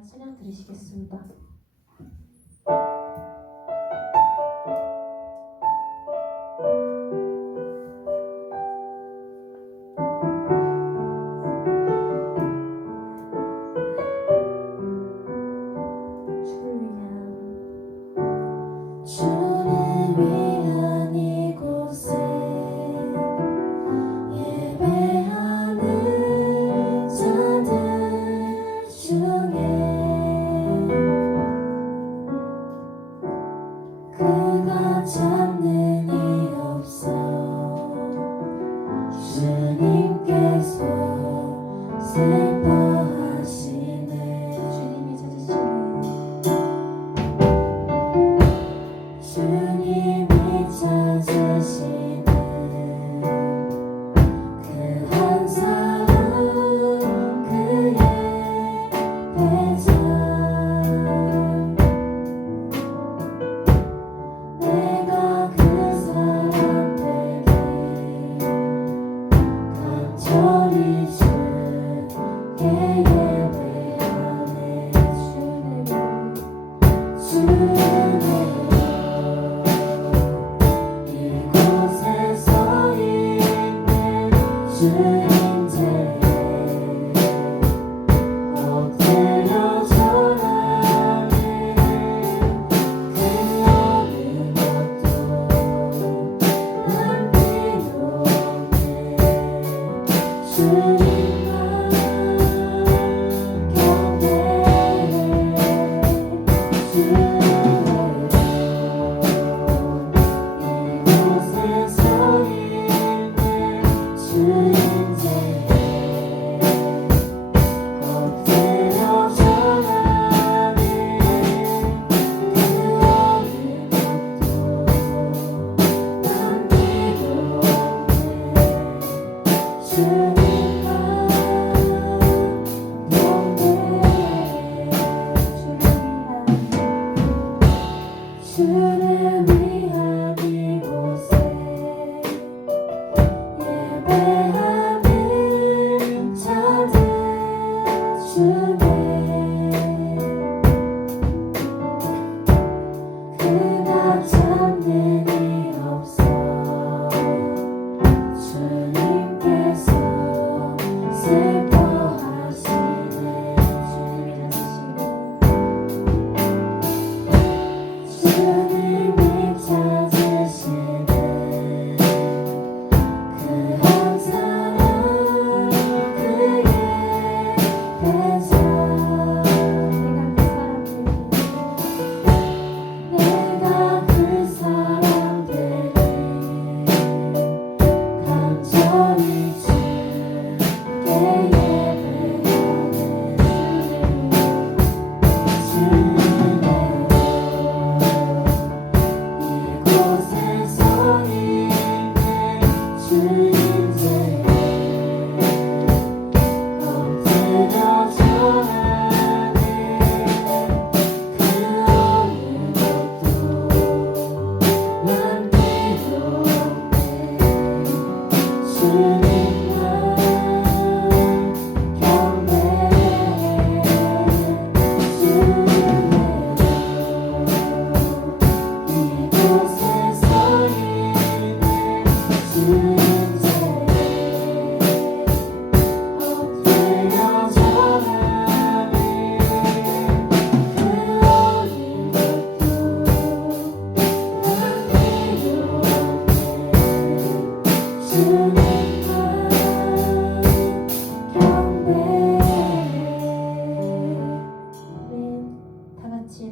같이 찬양 드리시겠습니다.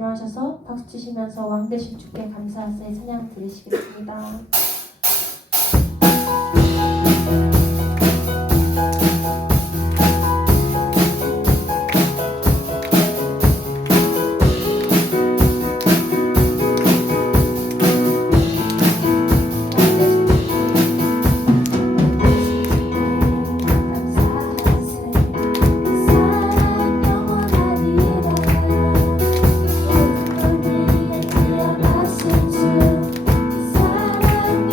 일어나셔서 박수 치시면서 왕 되신 주께 감사하세 찬양 드리시겠습니다. 사랑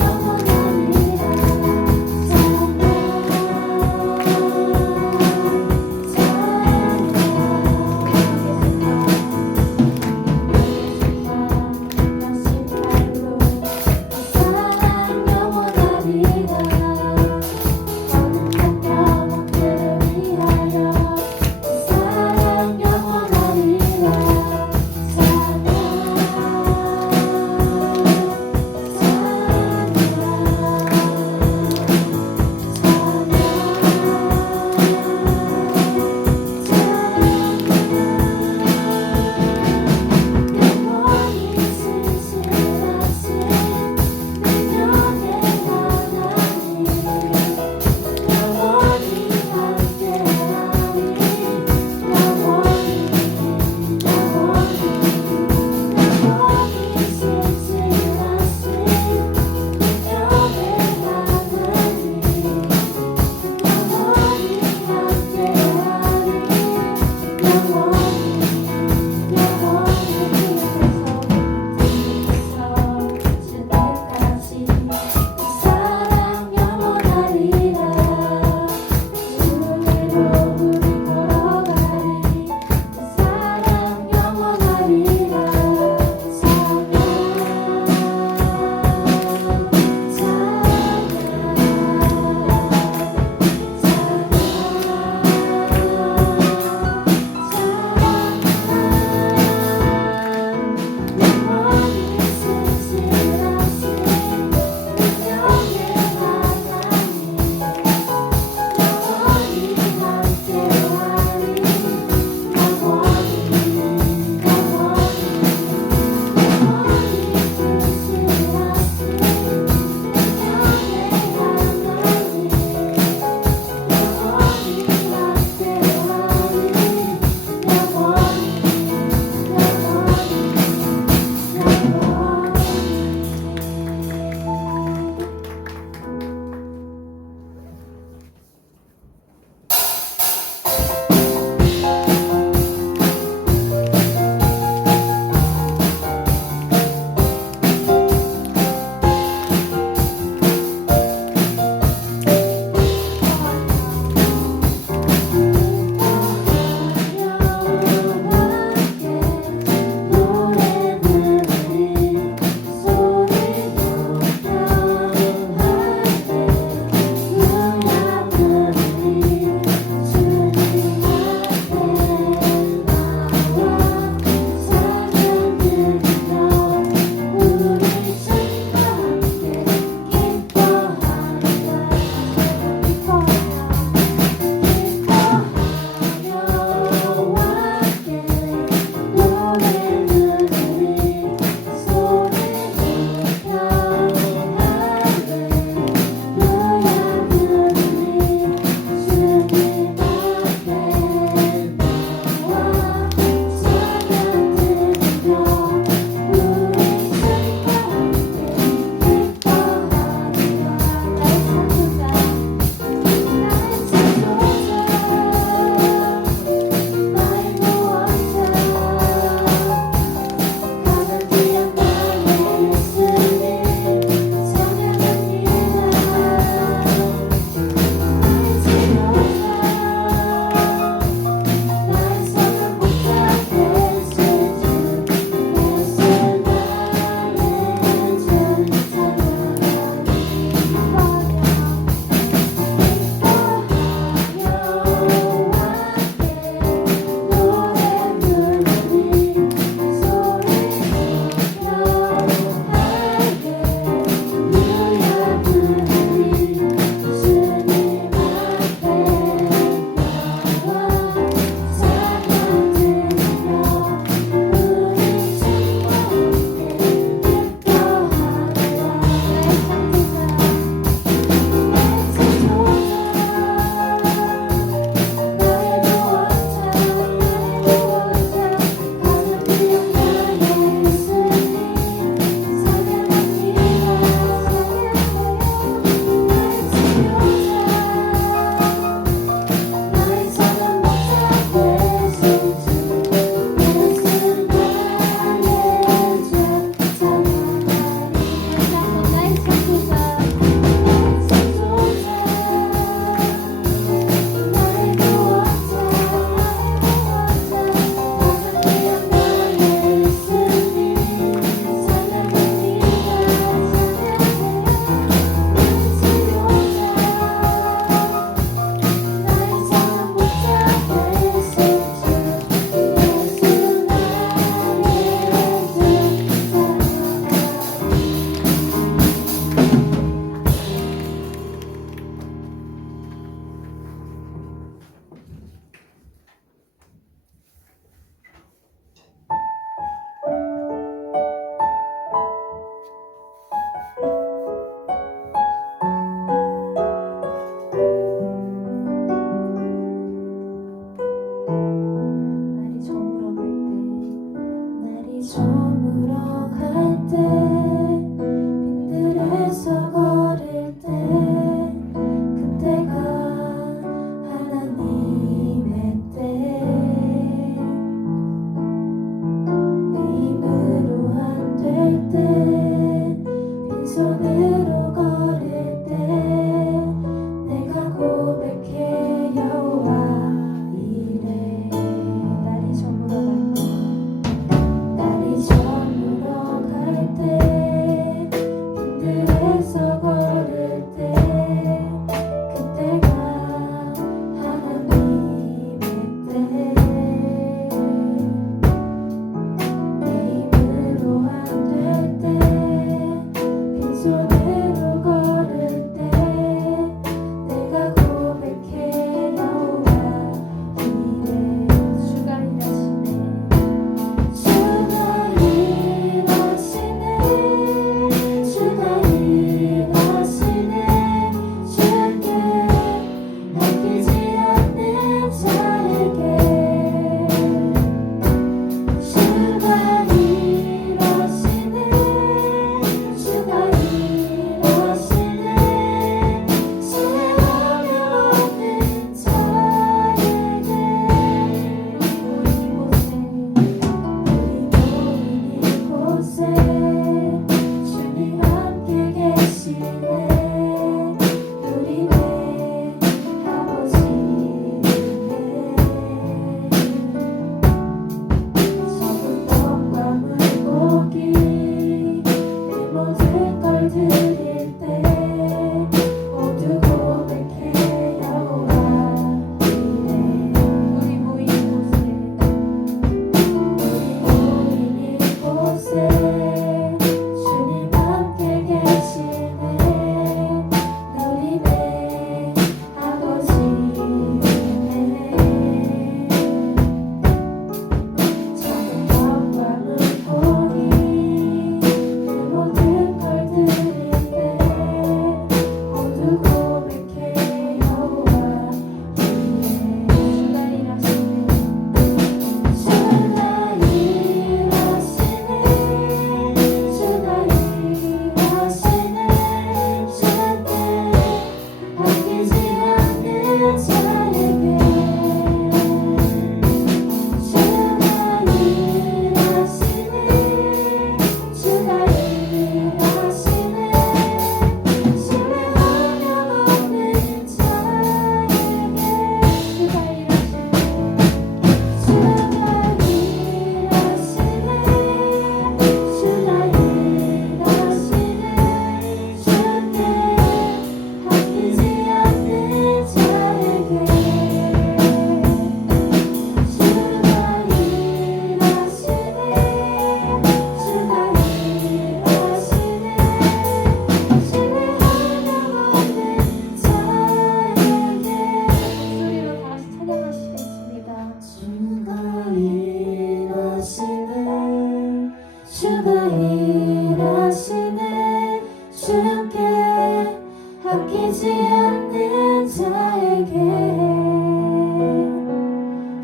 저물어 갈 때 빈들에서 걸을 때 그때가 하나님의 때 내 힘으로 안 될 때 빈손으로 걸을 때 내가 고백해 여호와 이래 날이 저물어 갈 때 빈들에서 걸을 때 그때가 하나님의 때 내 힘으로 안 될 때 빈손으로 걸을 때 내가 고백해 여호와 이래 주가 일하시네 주가 일하시네 주가 일하시네 주께 맡기지 않는 자에게 주가 일하시네 주가 일하시네 신뢰하며 얻는 자에게 우리 모인 이곳에 주님 함께 계시네 우리네 아버지네 적은 떡과 물고기 내 모든 걸 드릴 때 모두 고백해 여호와 이래 우리 모인 이곳에 주님 함께 계시네 우리네 아버지네 작은 떡과 물고기 내 모든 걸 드릴 때 모두 고백해 여호와 이래 주가 일하시네 주가 일하시네 주가 일하시네 주께 맡기지 않는 자에게 주가 일하시네 주가 일하시네 신뢰하며 얻는 자에게 주가 일하시네 주가 일하시네 주가 일하시네 주께 맡기지 않는 자에게 주가 일하시네 주가 일하시네 신뢰하며 얻는 자에게 소리로 다시 찬양하시겠습니다. 주가 일하시네 주가 일하시네 주께 아끼지 않는 자에게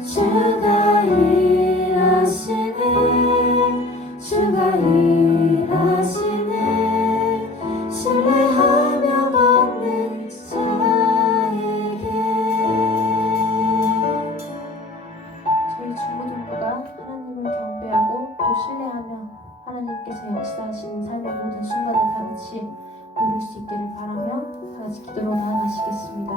주가 일하시네 주가 일하시네 신뢰하며 먹는 자에게 저희 중고등부가 하나님을 경배하고 또 신뢰하며 하나님께서 역사하시는 삶의 모든 순간을 다 같이 누릴 수 있기를 바라며 다 같이 기도로 나아가시겠습니다.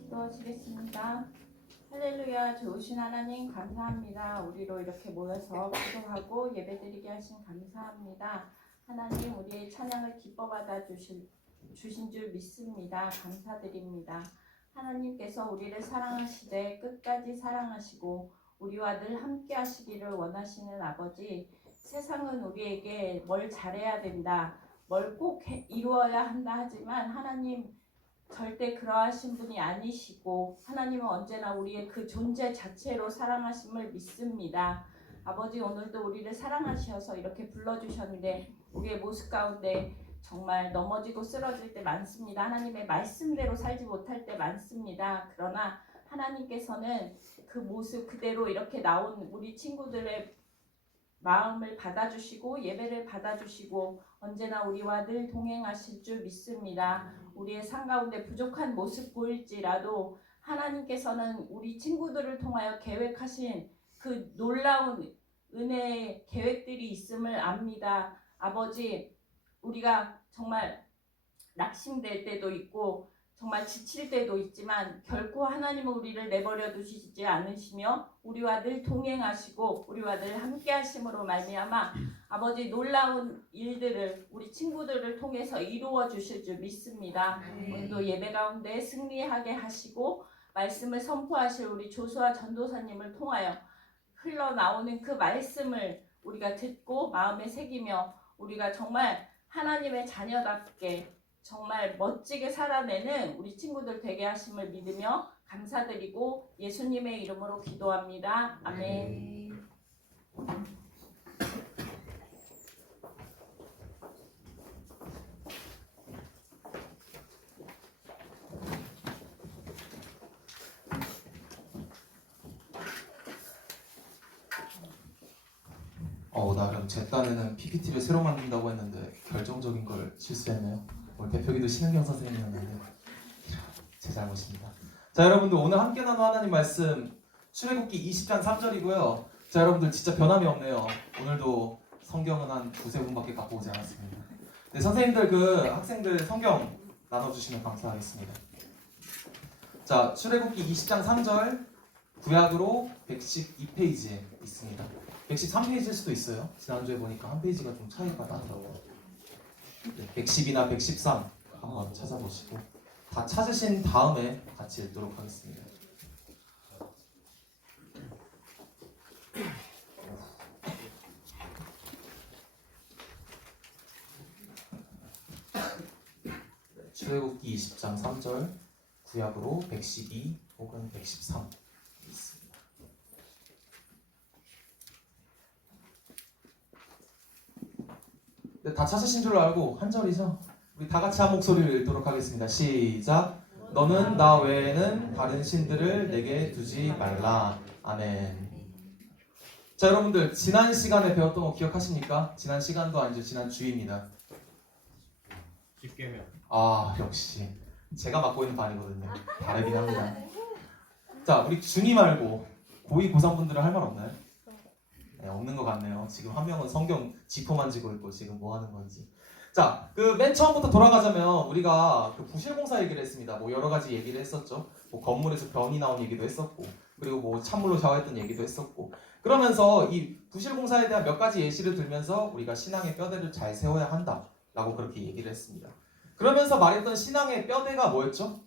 기도하시겠습니다. 할렐루야. 좋으신 하나님 감사합니다. 우리로 이렇게 모여서 기도하고 예배드리게 하신 감사합니다. 하나님 우리의 찬양을 기뻐 받아 주신 줄 믿습니다. 감사드립니다. 하나님께서 우리를 사랑하시되 끝까지 사랑하시고 우리와 늘 함께 하시기를 원하시는 아버지, 세상은 우리에게 뭘 잘해야 된다, 뭘 꼭 이루어야 한다 하지만 하나님 절대 그러하신 분이 아니시고 하나님은 언제나 우리의 그 존재 자체로 사랑하심을 믿습니다. 아버지, 오늘도 우리를 사랑하셔서 이렇게 불러주셨는데 우리의 모습 가운데 정말 넘어지고 쓰러질 때 많습니다. 하나님의 말씀대로 살지 못할 때 많습니다. 그러나 하나님께서는 그 모습 그대로 이렇게 나온 우리 친구들의 마음을 받아주시고 예배를 받아주시고 언제나 우리와 늘 동행하실 줄 믿습니다. 우리의 삶 가운데 부족한 모습 보일지라도 하나님께서는 우리 친구들을 통하여 계획하신 그 놀라운 은혜의 계획들이 있음을 압니다. 아버지, 우리가 정말 낙심될 때도 있고 정말 지칠 때도 있지만 결코 하나님은 우리를 내버려 두시지 않으시며 우리와 늘 동행하시고 우리와 늘 함께 하심으로 말미암아 아버지 놀라운 일들을 우리 친구들을 통해서 이루어 주실 줄 믿습니다. 오늘도 예배 가운데 승리하게 하시고 말씀을 선포하실 우리 조수아 전도사님을 통하여 흘러나오는 그 말씀을 우리가 듣고 마음에 새기며 우리가 정말 하나님의 자녀답게 정말 멋지게 살아내는 우리 친구들 되게 하심을 믿으며 감사드리고 예수님의 이름으로 기도합니다. 아멘. 나름 제 딴에는 PPT를 새로 만든다고 했는데 결정적인 걸 실수했네요. 오늘 대표기도 신은경 선생님이었는데 제 잘못입니다. 자, 여러분들 오늘 함께 나눈 하나님 말씀 출애굽기 20장 3절이고요. 자, 여러분들 진짜 변함이 없네요. 오늘도 성경은 한 두세 분밖에 갖고 오지 않았습니다. 네, 선생님들 그 학생들 성경 나눠주시면 감사하겠습니다. 자, 출애굽기 20장 3절 구약으로 112페이지에 있습니다. 113페이지일 수도 있어요. 지난주에 보니까 한 페이지가 좀 차이가 나더라고요. 110이나 113 한번 찾아보시고 다 찾으신 다음에 같이 읽도록 하겠습니다. 출애굽기 20장 3절 구약으로 112 혹은 113 있습니다. 다 찾으신 줄로 알고 한 절이죠? 우리 다 같이 한 목소리를 읽도록 하겠습니다. 시작. 너는 나 외에는 다른 신들을 내게 두지 말라. 아멘. 자, 여러분들 지난 시간에 배웠던 거 기억하십니까? 지난 시간도 아니죠. 지난 주입니다. 10개명. 역시 제가 맡고 있는 반이거든요. 다르긴 합니다. 자, 우리 준이 말고 고2, 고3 분들은 할 말 없나요? 네, 없는 것 같네요. 지금 한 명은 성경 지퍼 만지고 있고 지금 뭐 하는 건지. 자, 그 맨 처음부터 돌아가자면 우리가 그 부실공사 얘기를 했습니다. 뭐 여러 가지 얘기를 했었죠. 뭐 건물에서 변이 나온 얘기도 했었고, 그리고 뭐 찬물로 샤워했던 얘기도 했었고. 그러면서 이 부실공사에 대한 몇 가지 예시를 들면서 우리가 신앙의 뼈대를 잘 세워야 한다라고 그렇게 얘기를 했습니다. 그러면서 말했던 신앙의 뼈대가 뭐였죠?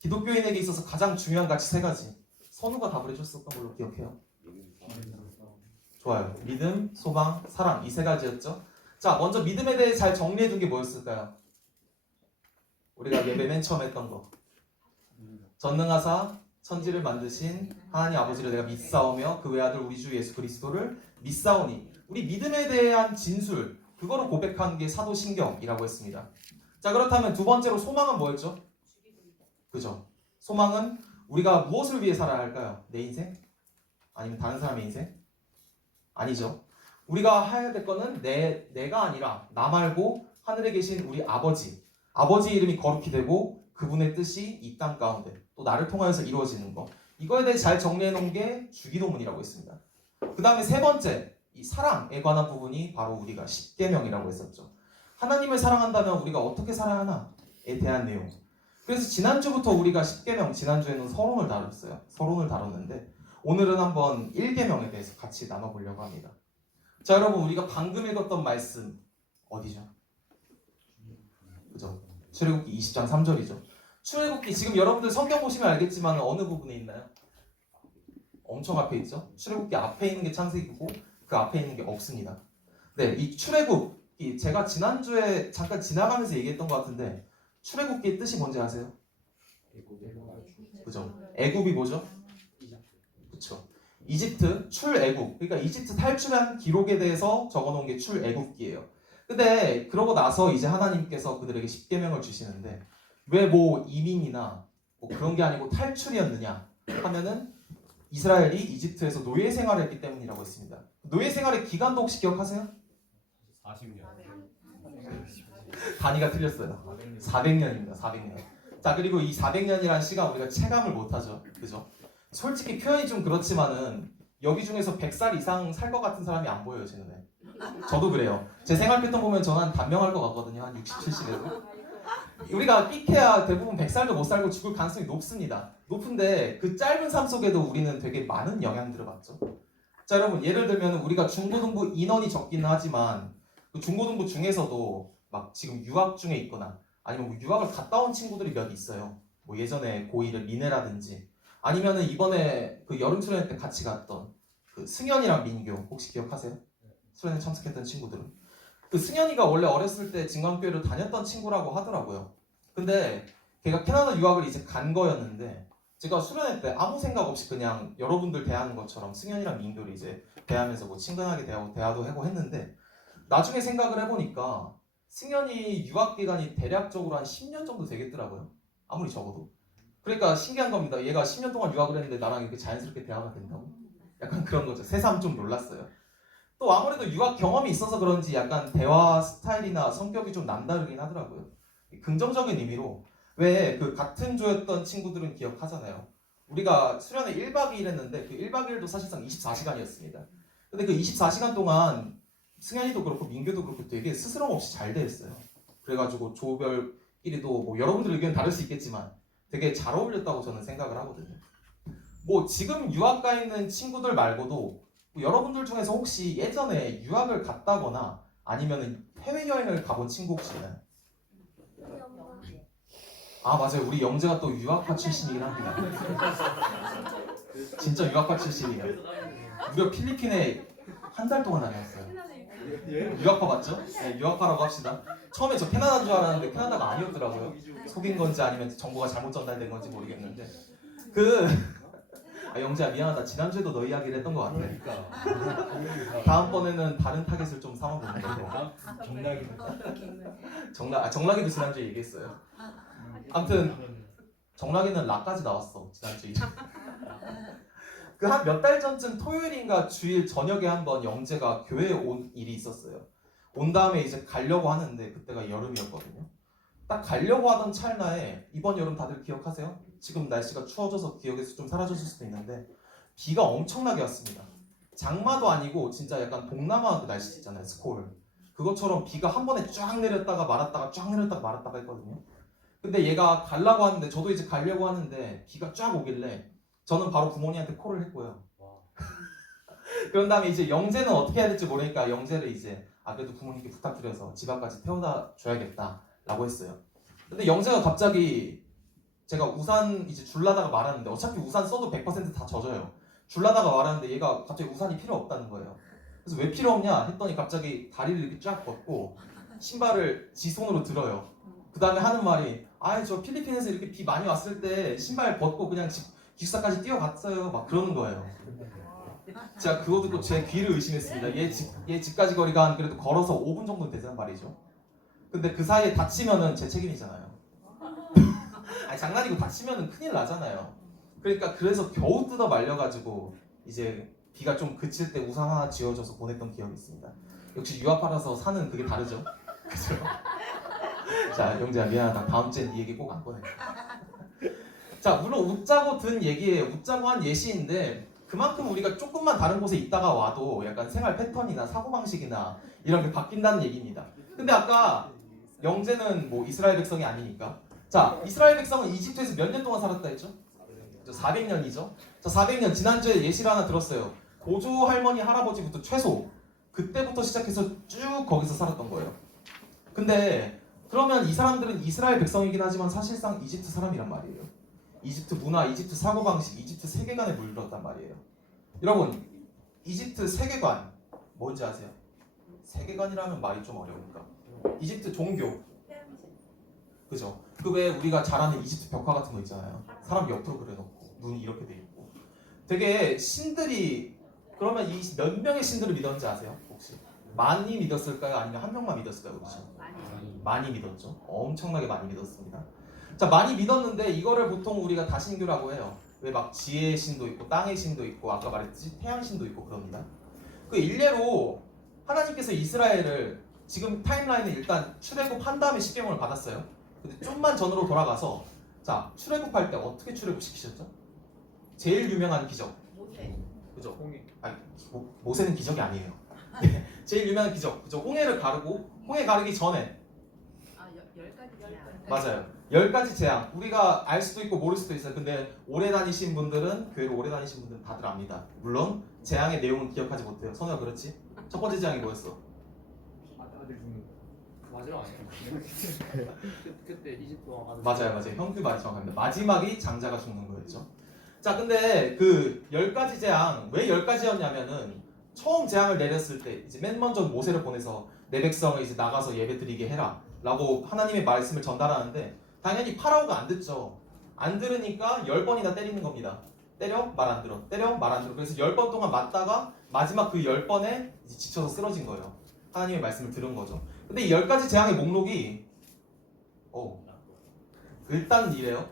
기독교인에게 있어서 가장 중요한 가치 세 가지. 선우가 답을 해줬었던 걸로 기억해요. 좋아요. 믿음, 소망, 사랑 이 세 가지였죠. 자, 먼저 믿음에 대해 잘 정리해둔 게 뭐였을까요? 우리가 예배 맨 처음 했던 거. 전능하사 천지를 만드신 하나님 아버지를 내가 믿사오며 그 외아들 우리 주 예수 그리스도를 믿사오니. 우리 믿음에 대한 진술, 그거를 고백한 게 사도신경이라고 했습니다. 자, 그렇다면 두 번째로 소망은 뭐였죠? 그죠? 소망은 우리가 무엇을 위해 살아야 할까요? 내 인생? 아니면 다른 사람의 인생? 아니죠. 우리가 해야 될 거는 내가 아니라 나 말고 하늘에 계신 우리 아버지. 아버지 이름이 거룩히 되고 그분의 뜻이 이 땅 가운데 또 나를 통하여서 이루어지는 거. 이거에 대해 잘 정리해 놓은 게 주기도문이라고 했습니다. 그 다음에 세 번째, 이 사랑에 관한 부분이 바로 우리가 십계명이라고 했었죠. 하나님을 사랑한다면 우리가 어떻게 살아야 하나에 대한 내용. 그래서 지난주부터 우리가 십계명, 지난주에는 서론을 다뤘어요. 서론을 다뤘는데 오늘은 한번 1계명에 대해서 같이 나눠보려고 합니다. 자, 여러분 우리가 방금 읽었던 말씀 어디죠? 그죠? 출애굽기 20장 3절이죠. 출애굽기 지금 여러분들 성경 보시면 알겠지만 어느 부분에 있나요? 엄청 앞에 있죠? 출애굽기 앞에 있는 게 창세기고 그 앞에 있는 게 없습니다. 네, 이 출애굽기 제가 지난주에 잠깐 지나가면서 얘기했던 것 같은데 출애굽기의 뜻이 뭔지 아세요? 그죠? 애굽이 뭐죠? 그쵸. 이집트 출애굽. 그러니까 이집트 탈출한 기록에 대해서 적어놓은 게 출애굽기예요. 근데 그러고 나서 이제 하나님께서 그들에게 십계명을 주시는데 왜 뭐 이민이나 뭐 그런 게 아니고 탈출이었느냐 하면은 이스라엘이 이집트에서 노예 생활을 했기 때문이라고 했습니다. 노예 생활의 기간도 혹시 기억하세요? 40년. 단위가 틀렸어요. 400년입니다. 400년. 자, 그리고 이 400년이라는 시간 우리가 체감을 못하죠. 그죠? 솔직히 표현이 좀 그렇지만은 여기 중에서 100살 이상 살 것 같은 사람이 안 보여요, 제 눈에. 저도 그래요. 제 생활 패턴 보면 저는 한 단명할 것 같거든요. 한 60, 70에도. 우리가 끽해야 대부분 100살도 못 살고 죽을 가능성이 높습니다. 높은데 그 짧은 삶 속에도 우리는 되게 많은 영향들을 받죠. 자, 여러분 예를 들면 우리가 중고등부 인원이 적기는 하지만 그 중고등부 중에서도 막 지금 유학 중에 있거나 아니면 뭐 유학을 갔다 온 친구들이 몇 있어요. 뭐 예전에 고1을 미네라든지 아니면은 이번에 그 여름 수련회 때 같이 갔던 그 승현이랑 민교 혹시 기억하세요? 수련회 참석했던 친구들은 그 승현이가 원래 어렸을 때 진광교회를 다녔던 친구라고 하더라고요. 근데 걔가 캐나다 유학을 이제 간 거였는데 제가 수련회 때 아무 생각 없이 그냥 여러분들 대하는 것처럼 승현이랑 민교를 이제 대하면서 뭐 친근하게 대화도 하고 했는데 나중에 생각을 해보니까 승현이 유학 기간이 대략적으로 한 10년 정도 되겠더라고요. 아무리 적어도. 그러니까 신기한 겁니다. 얘가 10년 동안 유학을 했는데 나랑 이렇게 자연스럽게 대화가 된다고? 약간 그런 거죠. 새삼 좀 놀랐어요. 또 아무래도 유학 경험이 있어서 그런지 약간 대화 스타일이나 성격이 좀 남다르긴 하더라고요. 긍정적인 의미로 왜 그 같은 조였던 친구들은 기억하잖아요. 우리가 수련회 1박 2일 했는데 그 1박 2일도 사실상 24시간이었습니다. 근데 그 24시간 동안 승현이도 그렇고 민규도 그렇고 되게 스스럼 없이 잘 대했어요. 그래가지고 조별끼리도 뭐 여러분들 의견 다를 수 있겠지만 되게 잘 어울렸다고 저는 생각을 하거든요. 뭐 지금 유학 가 있는 친구들 말고도 뭐 여러분들 중에서 혹시 예전에 유학을 갔다거나 아니면 해외여행을 가본 친구 혹시 있나요? 아 맞아요. 우리 영재가 또 유학파 출신이긴 합니다. 진짜 유학파 출신이에요. 무려 필리핀에 한 달 동안 다녔어요. 유학파 맞죠? 네, 유학파라고 합시다. 처음에 저 캐나다인 줄 알았는데 캐나다가 아니었더라고요. 속인 건지 아니면 정보가 잘못 전달된 건지 모르겠는데 영재야 미안하다. 지난주에도 너 이야기를 했던 것 같아. 그러니까. 다음번에는 다른 타겟을 좀 삼아보는 걸로. 정락이도 지난주에 얘기했어요. 아무튼 정락이는 라까지 나왔어 지난주에. 그 한 몇 달 전쯤 토요일인가 주일 저녁에 한번 영재가 교회에 온 일이 있었어요. 온 다음에 이제 가려고 하는데 그때가 여름이었거든요. 딱 가려고 하던 찰나에 이번 여름 다들 기억하세요? 지금 날씨가 추워져서 기억에서 좀 사라졌을 수도 있는데 비가 엄청나게 왔습니다. 장마도 아니고 진짜 약간 동남아 그 날씨 있잖아요. 스콜. 그것처럼 비가 한 번에 쫙 내렸다가 말았다가 쫙 내렸다가 말았다가 했거든요. 근데 얘가 가려고 하는데 저도 이제 가려고 하는데 비가 쫙 오길래 저는 바로 부모님한테 콜을 했고요. 그런 다음에 이제 영재는 어떻게 해야 될지 모르니까 영재를 이제 그래도 부모님께 부탁드려서 집 앞까지 태워다 줘야겠다 라고 했어요. 근데 영재가 갑자기 제가 우산 이제 줄라다가 말았는데 어차피 우산 써도 100% 다 젖어요. 줄라다가 말았는데 얘가 갑자기 우산이 필요 없다는 거예요. 그래서 왜 필요 없냐 했더니 갑자기 다리를 이렇게 쫙 뻗고 신발을 지 손으로 들어요. 그 다음에 하는 말이 저 필리핀에서 이렇게 비 많이 왔을 때 신발 벗고 그냥 기숙사까지 뛰어갔어요. 막 그러는 거예요. 제가 그거 듣고 제 귀를 의심했습니다. 얘 집까지 거리가 한 그래도 걸어서 5분 정도 되잖아 말이죠. 근데 그 사이에 다치면은 제 책임이잖아요. 장난이고 다치면은 큰일 나잖아요. 그러니까 그래서 겨우 뜯어 말려가지고 이제 비가 좀 그칠 때 우산 하나 쥐어줘서 보냈던 기억이 있습니다. 역시 유학파라서 사는 그게 다르죠. 그죠? 자, 영재야 미안하다. 다음 주엔 네 얘기 꼭 안 꺼내. 자, 물론 웃자고 든 얘기예요. 웃자고 한 예시인데 그만큼 우리가 조금만 다른 곳에 있다가 와도 약간 생활 패턴이나 사고방식이나 이런 게 바뀐다는 얘기입니다. 근데 아까 영재는 뭐 이스라엘 백성이 아니니까 자, 이스라엘 백성은 이집트에서 몇 년 동안 살았다 했죠? 400년이죠. 자, 400년 지난주에 예시를 하나 들었어요. 고조 할머니 할아버지부터 최소 그때부터 시작해서 쭉 거기서 살았던 거예요. 근데 그러면 이 사람들은 이스라엘 백성이긴 하지만 사실상 이집트 사람이란 말이에요. 이집트 문화, 이집트 사고방식, 이집트 세계관에 물들었단 말이에요. 여러분, 이집트 세계관 뭔지 아세요? 세계관이라면 말이 좀 어려우니까 이집트 종교 그죠? 그 외에 우리가 잘 아는 이집트 벽화 같은 거 있잖아요. 사람 옆으로 그려놓고 눈이 이렇게 돼 있고 되게 신들이 그러면 이 몇 명의 신들을 믿었는지 아세요? 혹시? 많이 믿었을까요? 아니면 한 명만 믿었을까요? 그렇죠? 많이 믿었죠. 엄청나게 많이 믿었습니다. 자, 많이 믿었는데 이거를 보통 우리가 다신교라고 해요. 왜 막 지혜의 신도 있고 땅의 신도 있고 아까 말했듯이 태양 신도 있고 그럽니다. 그 일례로 하나님께서 이스라엘을 지금 타임라인은 일단 출애굽한 다음에 십계명을 받았어요. 근데 좀만 전으로 돌아가서 자, 출애굽할 때 어떻게 출애굽시키셨죠? 제일 유명한 기적. 그죠? 아니, 모세는 기적이 아니에요. 제일 유명한 기적. 그죠? 홍해를 가르고 홍해 가르기 전에 맞아요. 10가지 재앙. 우리가 알 수도 있고 모를 수도 있어요. 근데 오래 다니신 분들은 교회를 오래 다니신 분들은 다들 압니다. 물론 재앙의 내용은 기억하지 못해요. 선우야 그렇지? 첫 번째 재앙이 뭐였어? 아들 죽는 거. 마지막 아니에요? 그때 이집트 왕 아들. 맞아요. 형규 말이 정확합니다. 마지막이 장자가 죽는 거였죠. 자, 근데 그 10가지 재앙 왜 10가지였냐면은 처음 재앙을 내렸을 때 이제 맨 먼저 모세를 보내서 내 백성을 이제 나가서 예배드리게 해라라고 하나님의 말씀을 전달하는데 당연히 파라오가 안 듣죠. 안 들으니까 10번이나 때리는 겁니다. 때려 말 안 들어. 때려 말 안 들어. 그래서 10번 동안 맞다가 마지막 그 10번에 이제 지쳐서 쓰러진 거예요. 하나님의 말씀을 들은 거죠. 근데 이 10가지 재앙의 목록이 일단 이래요.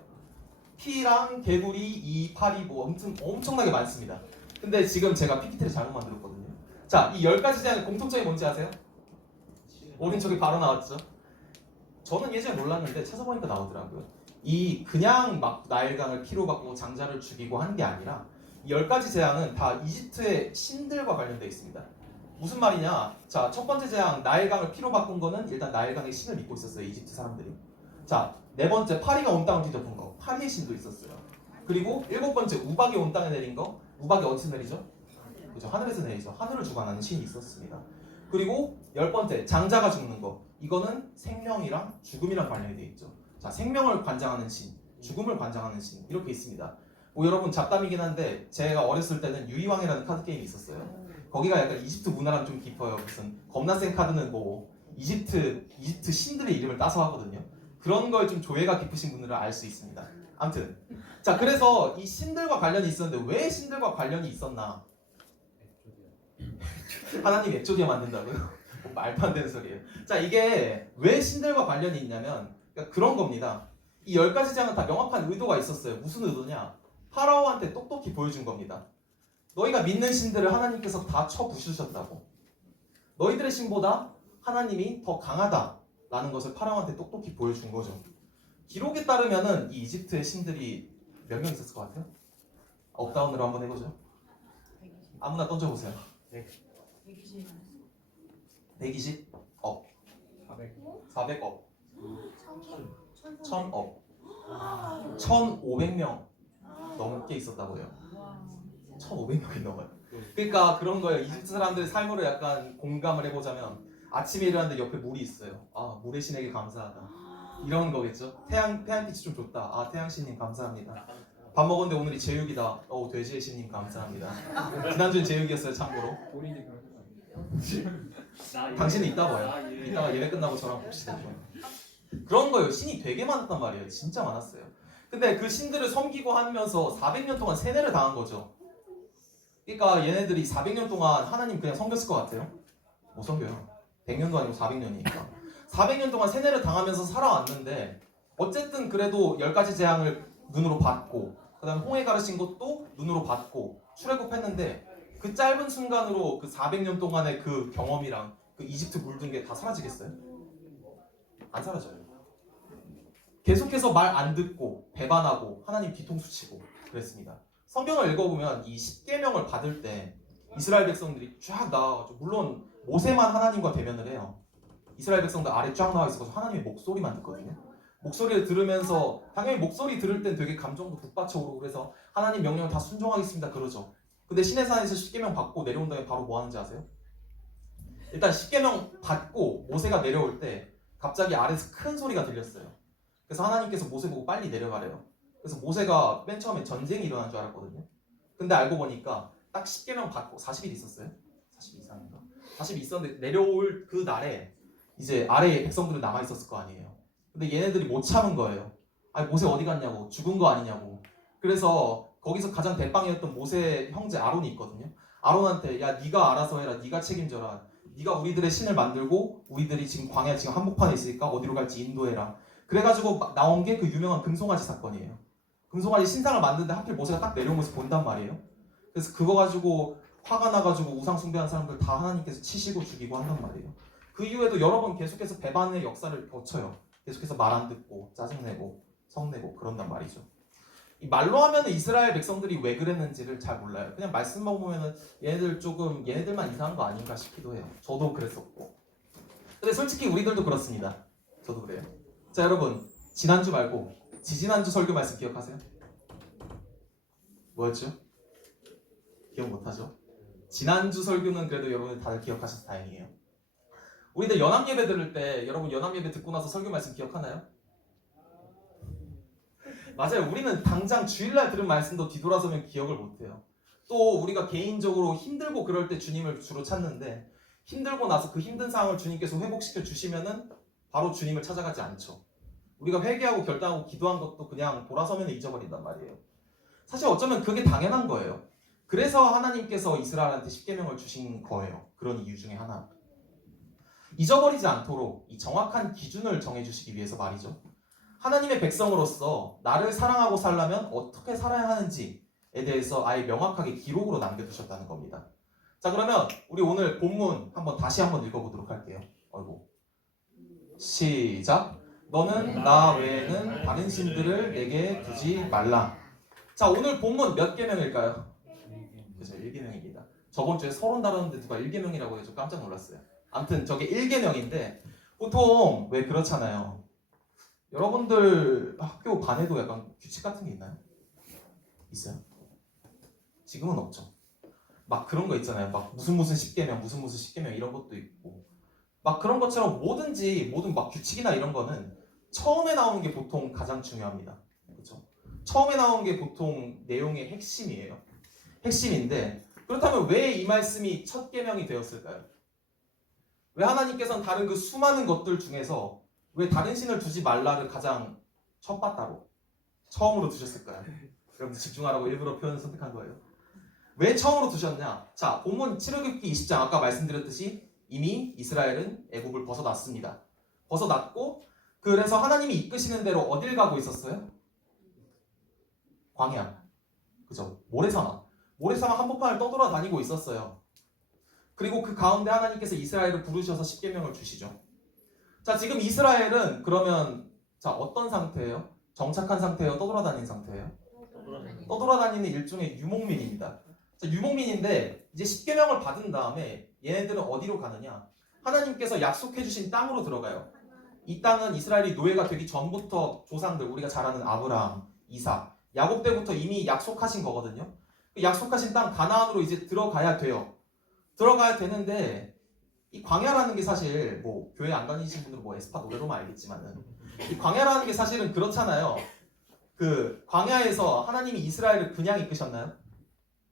피랑 개구리, 이, 파리 뭐 아무튼 엄청나게 많습니다. 근데 지금 제가 PPT를 잘못 만들었거든요. 자, 이 10가지 재앙의 공통점이 뭔지 아세요? 오른쪽에 바로 나왔죠. 저는 예전에 몰랐는데 찾아보니까 나오더라고요. 이 그냥 막 나일강을 피로 바꾸고 장자를 죽이고 하는 게 아니라 이 10가지 재앙은 다 이집트의 신들과 관련되어 있습니다. 무슨 말이냐? 자, 첫 번째 재앙 나일강을 피로 바꾼 거는 일단 나일강의 신을 믿고 있었어요. 이집트 사람들이. 자, 네 번째 파리가 온 땅을 뒤덮은 거. 파리의 신도 있었어요. 그리고 7번째 우박이 온 땅에 내린 거. 우박이 어디서 내리죠? 그죠? 하늘에서 내리죠. 하늘을 주관하는 신이 있었습니다. 그리고 10번째 장자가 죽는 거. 이거는 생명이랑 죽음이랑 관련이 되어 있죠. 자, 생명을 관장하는 신, 죽음을 관장하는 신 이렇게 있습니다. 뭐 여러분 잡담이긴 한데 제가 어렸을 때는 유리왕이라는 카드 게임이 있었어요. 거기가 약간 이집트 문화랑 좀 깊어요. 무슨 겁나 센 카드는 뭐 이집트 신들의 이름을 따서 하거든요. 그런 거에 좀 조예가 깊으신 분들은 알 수 있습니다. 아무튼 자, 그래서 이 신들과 관련이 있었는데 왜 신들과 관련이 있었나? 하나님 엑조디아 만든다고요? 뭐 말도 안 되는 소리예요. 자, 이게 왜 신들과 관련이 있냐면 그러니까 그런 겁니다. 이 10가지 재앙은 다 명확한 의도가 있었어요. 무슨 의도냐? 파라오한테 똑똑히 보여준 겁니다. 너희가 믿는 신들을 하나님께서 다 쳐부수셨다고. 너희들의 신보다 하나님이 더 강하다라는 것을 파라오한테 똑똑히 보여준 거죠. 기록에 따르면은 이 이집트의 신들이 몇 명 있었을 것 같아요? 업다운으로 한번 해보죠. 아무나 던져보세요. 120? 업. 400업. 1000업. 1500명 넘게 있었다고요. 1500명이 넘어요. 그러니까 그런 거예요. 이집트 사람들의 삶으로 약간 공감을 해보자면 아침에 일어났는데 옆에 물이 있어요. 아, 물의 신에게 감사하다. 이런 거겠죠. 태양빛이 좀 좋다. 아, 태양신님 감사합니다. 밥 먹었는데 오늘이 제육이다. 돼지의 신님 감사합니다. 지난주엔 제육이었어요, 참고로. 본인이 그런 거 아니에요? 당신은 이따 봐요. 이따가 예배 끝나고 저랑 봅시다. 그런 거예요. 신이 되게 많았단 말이에요. 진짜 많았어요. 근데 그 신들을 섬기고 하면서 400년 동안 세뇌를 당한 거죠. 그러니까 얘네들이 400년 동안 하나님 그냥 섬겼을 것 같아요? 못 섬겨요. 100년도 아니고 400년이니까. 400년 동안 세뇌를 당하면서 살아왔는데 어쨌든 그래도 10가지 재앙을 눈으로 봤고 그 다음에 홍해 가르친 것도 눈으로 봤고 출애굽했는데 그 짧은 순간으로 그 400년 동안의 그 경험이랑 그 이집트 물든 게 다 사라지겠어요? 안 사라져요. 계속해서 말 안 듣고 배반하고 하나님 뒤통수 치고 그랬습니다. 성경을 읽어보면 이 10계명을 받을 때 이스라엘 백성들이 쫙 나와가지고 물론 모세만 하나님과 대면을 해요. 이스라엘 백성들 아래 쫙 나와 있어서 하나님의 목소리만 듣거든요. 목소리를 들으면서 당연히 목소리 들을 땐 되게 감정도 북받쳐 오르고 그래서 하나님 명령을 다 순종하겠습니다 그러죠. 근데 시내산에서 10계명 받고 내려온 다음에 바로 뭐 하는지 아세요? 일단 10계명 받고 모세가 내려올 때 갑자기 아래에서 큰 소리가 들렸어요. 그래서 하나님께서 모세 보고 빨리 내려가래요. 그래서 모세가 맨 처음에 전쟁이 일어난 줄 알았거든요. 근데 알고 보니까 딱 10계명 받고 40일 있었어요. 40일 이상인가? 40일 있었는데 내려올 그 날에 이제 아래에 백성들은 남아 있었을 거 아니에요. 근데 얘네들이 못 참은 거예요. 아니 모세 어디 갔냐고, 죽은 거 아니냐고. 그래서 거기서 가장 대빵이었던 모세 형제 아론이 있거든요. 아론한테 야 네가 알아서 해라, 네가 책임져라. 네가 우리들의 신을 만들고 우리들이 지금 광야 지금 한복판에 있으니까 어디로 갈지 인도해라. 그래가지고 나온 게 그 유명한 금송아지 사건이에요. 금송아지 신상을 만드는데 하필 모세가 딱 내려온 모습 본단 말이에요. 그래서 그거 가지고 화가 나가지고 우상 숭배한 사람들 다 하나님께서 치시고 죽이고 한단 말이에요. 그 이후에도 여러 번 계속해서 배반의 역사를 거쳐요. 계속해서 말 안 듣고 짜증내고 성내고 그런단 말이죠. 이 말로 하면 이스라엘 백성들이 왜 그랬는지를 잘 몰라요. 그냥 말씀만 보면은 얘네들 조금 얘네들만 이상한 거 아닌가 싶기도 해요. 저도 그랬었고. 근데 솔직히 우리들도 그렇습니다. 저도 그래요. 자 여러분, 지난주 말고 지지난주 설교 말씀 기억하세요? 뭐였죠? 기억 못하죠? 지난주 설교는 그래도 여러분 다들 기억하셔서 다행이에요. 우리들 연합 예배 들을 때 여러분 연합 예배 듣고 나서 설교 말씀 기억하나요? 맞아요. 우리는 당장 주일날 들은 말씀도 뒤돌아서면 기억을 못해요. 또 우리가 개인적으로 힘들고 그럴 때 주님을 주로 찾는데 힘들고 나서 그 힘든 상황을 주님께서 회복시켜 주시면은 바로 주님을 찾아가지 않죠. 우리가 회개하고 결단하고 기도한 것도 그냥 돌아서면 잊어버린단 말이에요. 사실 어쩌면 그게 당연한 거예요. 그래서 하나님께서 이스라엘한테 십계명을 주신 거예요. 그런 이유 중에 하나. 잊어버리지 않도록 이 정확한 기준을 정해주시기 위해서 말이죠. 하나님의 백성으로서 나를 사랑하고 살려면 어떻게 살아야 하는지에 대해서 아예 명확하게 기록으로 남겨두셨다는 겁니다. 자 그러면 우리 오늘 본문 다시 한번 읽어보도록 할게요. 아이고. 시작. 너는 나 외에는 다른 신들을 내게 두지 말라. 자 오늘 본문 몇 계명일까요? 그죠, 1계명입니다. 저번 주에 서론 다뤘는데 누가 1계명이라고 해서 깜짝 놀랐어요. 아무튼 저게 1계명인데 보통 왜 그렇잖아요. 여러분들 학교 반에도 약간 규칙 같은 게 있나요? 있어요? 지금은 없죠. 막 그런 거 있잖아요. 막 무슨 10계명, 무슨 10계명 이런 것도 있고 막 그런 것처럼 모든 막 규칙이나 이런 거는 처음에 나오는 게 보통 가장 중요합니다. 그렇죠? 처음에 나오는 게 보통 내용의 핵심이에요. 핵심인데 그렇다면 왜 이 말씀이 첫 계명이 되었을까요? 왜 하나님께서는 다른 그 수많은 것들 중에서 왜 다른 신을 두지 말라를 가장 첫 바따로 처음으로 두셨을까요? 여러분들 집중하라고 일부러 표현을 선택한 거예요. 왜 처음으로 두셨냐? 자, 본문 출애굽기 20장 아까 말씀드렸듯이 이미 이스라엘은 애굽을 벗어났습니다. 벗어났고 그래서 하나님이 이끄시는 대로 어딜 가고 있었어요? 광야. 그죠? 모래사막 한복판을 떠돌아다니고 있었어요. 그리고 그 가운데 하나님께서 이스라엘을 부르셔서 십계명을 주시죠. 자, 지금 이스라엘은 그러면 자 어떤 상태예요? 정착한 상태예요? 떠돌아다니는 상태예요? 떠돌아다니는 일종의 유목민입니다. 자, 유목민인데 이제 십계명을 받은 다음에 얘네들은 어디로 가느냐? 하나님께서 약속해 주신 땅으로 들어가요. 이 땅은 이스라엘이 노예가 되기 전부터 조상들 우리가 잘 아는 아브라함, 이삭, 야곱 때부터 이미 약속하신 거거든요. 그 약속하신 땅 가나안으로 이제 들어가야 돼요. 들어가야 되는데 이 광야라는 게 사실 뭐 교회 안 다니신 분들은 뭐 에스파 노래로만 알겠지만은 이 광야라는 게 사실은 그렇잖아요. 그 광야에서 하나님이 이스라엘을 그냥 이끄셨나요?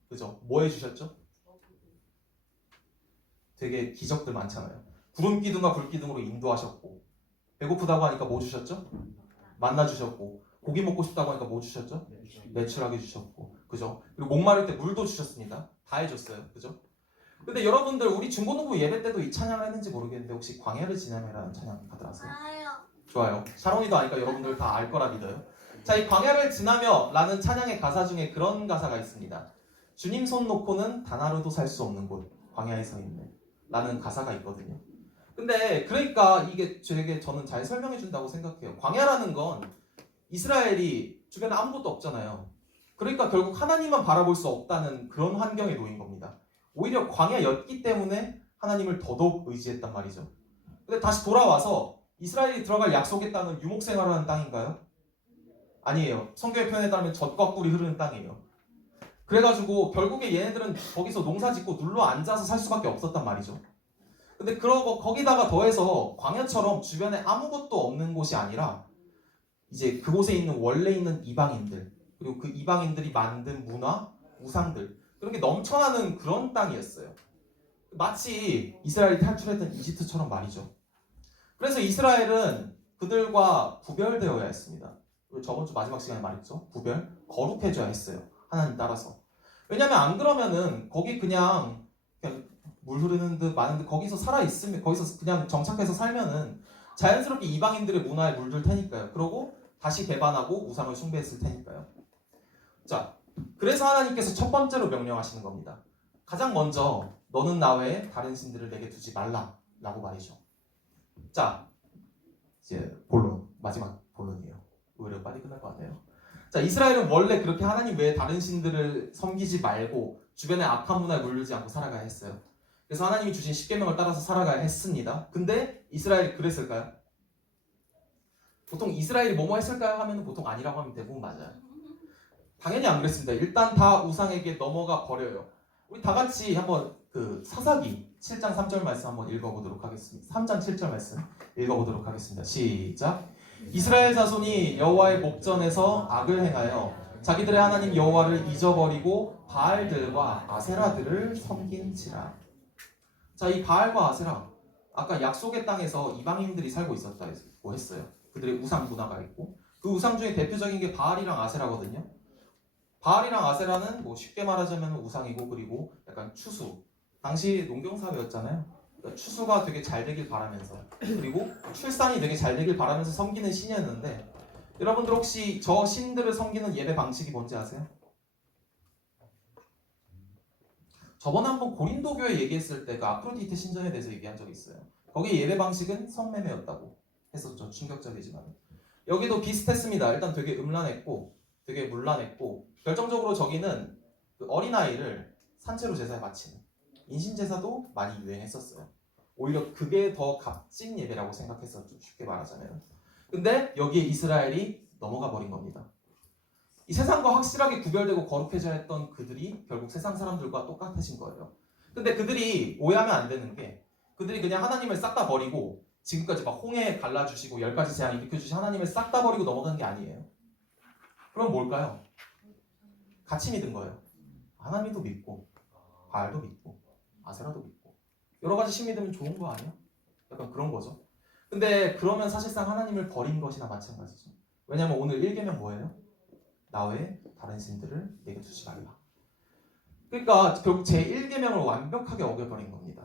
그죠? 뭐 해주셨죠? 되게 기적들 많잖아요. 구름 기둥과 불 기둥으로 인도하셨고 배고프다고 하니까 뭐 주셨죠? 만나 주셨고 고기 먹고 싶다고 하니까 뭐 주셨죠? 매출하게 주셨고 그죠? 그리고 목마를 때 물도 주셨습니다. 다 해줬어요. 그죠? 근데 여러분들 우리 중고등부 예배 때도 이 찬양을 했는지 모르겠는데 혹시 광야를 지나며라는 찬양 다들 아세요? 좋아요. 샤론이도 아니까 여러분들 다 알 거라 믿어요. 자, 이 광야를 지나며 라는 찬양의 가사 중에 그런 가사가 있습니다. 주님 손 놓고는 단 하루도 살 수 없는 곳 광야에 서 있네 라는 가사가 있거든요. 근데 그러니까 이게 저는 잘 설명해 준다고 생각해요. 광야라는 건 이스라엘이 주변에 아무것도 없잖아요. 그러니까 결국 하나님만 바라볼 수 없다는 그런 환경에 놓인 겁니다. 오히려 광야였기 때문에 하나님을 더더욱 의지했단 말이죠. 근데 다시 돌아와서 이스라엘이 들어갈 약속의 땅은 유목생활을 하는 땅인가요? 아니에요. 성경의 표현에 따르면 젖과 꿀이 흐르는 땅이에요. 그래가지고 결국에 얘네들은 거기서 농사 짓고 눌러 앉아서 살 수밖에 없었단 말이죠. 근데 그러고 거기다가 더해서 광야처럼 주변에 아무것도 없는 곳이 아니라 이제 그곳에 있는 원래 있는 이방인들 그리고 그 이방인들이 만든 문화, 우상들 그런 게 넘쳐나는 그런 땅이었어요. 마치 이스라엘이 탈출했던 이집트처럼 말이죠. 그래서 이스라엘은 그들과 구별되어야 했습니다. 저번 주 마지막 시간에 말했죠. 거룩해져야 했어요. 하나님 따라서. 왜냐면 안 그러면은 거기 그냥 물 흐르는 듯 마는 듯 거기서 살아 있으면 거기서 그냥 정착해서 살면은 자연스럽게 이방인들의 문화에 물들 테니까요. 그러고 다시 배반하고 우상을 숭배했을 테니까요. 자, 그래서 하나님께서 첫 번째로 명령하시는 겁니다. 가장 먼저 너는 나 외에 다른 신들을 내게 두지 말라라고 말이죠. 자, 이제 본론, 마지막 본론이에요. 의외로 빨리 끝날 것 같네요. 자, 이스라엘은 원래 그렇게 하나님 외에 다른 신들을 섬기지 말고 주변의 악한 문화에 물들지 않고 살아가야 했어요. 그래서 하나님이 주신 십계명을 따라서 살아가야 했습니다. 근데 이스라엘이 그랬을까요? 보통 이스라엘이 뭐뭐 했을까요? 하면 보통 아니라고 하면 대부분 맞아요. 당연히 안 그랬습니다. 일단 다 우상에게 넘어가 버려요. 우리 다 같이 한번 그 사사기 7장 3절 말씀 한번 읽어보도록 하겠습니다. 3장 7절 말씀 읽어보도록 하겠습니다. 시작. 이스라엘 자손이 여호와의 목전에서 악을 행하여 자기들의 하나님 여호와를 잊어버리고 바알들과 아세라들을 섬긴지라. 자, 이 바알과 아세라, 아까 약속의 땅에서 이방인들이 살고 있었다고 했어요. 그들의 우상 문화가 있고 그 우상 중에 대표적인 게 바알이랑 아세라거든요. 바알이랑 아세라는 뭐 쉽게 말하자면 우상이고 그리고 약간 추수. 당시 농경사회였잖아요. 그러니까 추수가 되게 잘 되길 바라면서 그리고 출산이 되게 잘 되길 바라면서 섬기는 신이었는데 여러분들 혹시 저 신들을 섬기는 예배 방식이 뭔지 아세요? 저번에 한번 고린도 교회 얘기했을 때 그 아프로디테 신전에 대해서 얘기한 적이 있어요. 거기 예배 방식은 성매매였다고 했었죠. 충격적이지만 여기도 비슷했습니다. 일단 되게 음란했고 되게 문란했고 결정적으로 저기는 그 어린아이를 산채로 제사에 바치는 인신제사도 많이 유행했었어요. 오히려 그게 더 값진 예배라고 생각했었죠. 쉽게 말하자면. 근데 여기에 이스라엘이 넘어가 버린 겁니다. 이 세상과 확실하게 구별되고 거룩해져야 했던 그들이 결국 세상 사람들과 똑같아진 거예요. 근데 그들이 오해하면 안 되는 게 그들이 그냥 하나님을 싹 다 버리고 지금까지 막 홍해 갈라주시고 10가지 재앙 일으켜주신 하나님을 싹 다 버리고 넘어간 게 아니에요. 그럼 뭘까요? 같이 믿은 거예요. 하나님도 믿고 바알도 믿고 아세라도 믿고 여러 가지 신 믿으면 좋은 거 아니야? 약간 그런 거죠. 근데 그러면 사실상 하나님을 버린 것이나 마찬가지죠. 왜냐면 오늘 1계명 뭐예요? 나 외에 다른 신들을 내게 두지 말라. 그러니까 결국 제 1계명을 완벽하게 어겨버린 겁니다.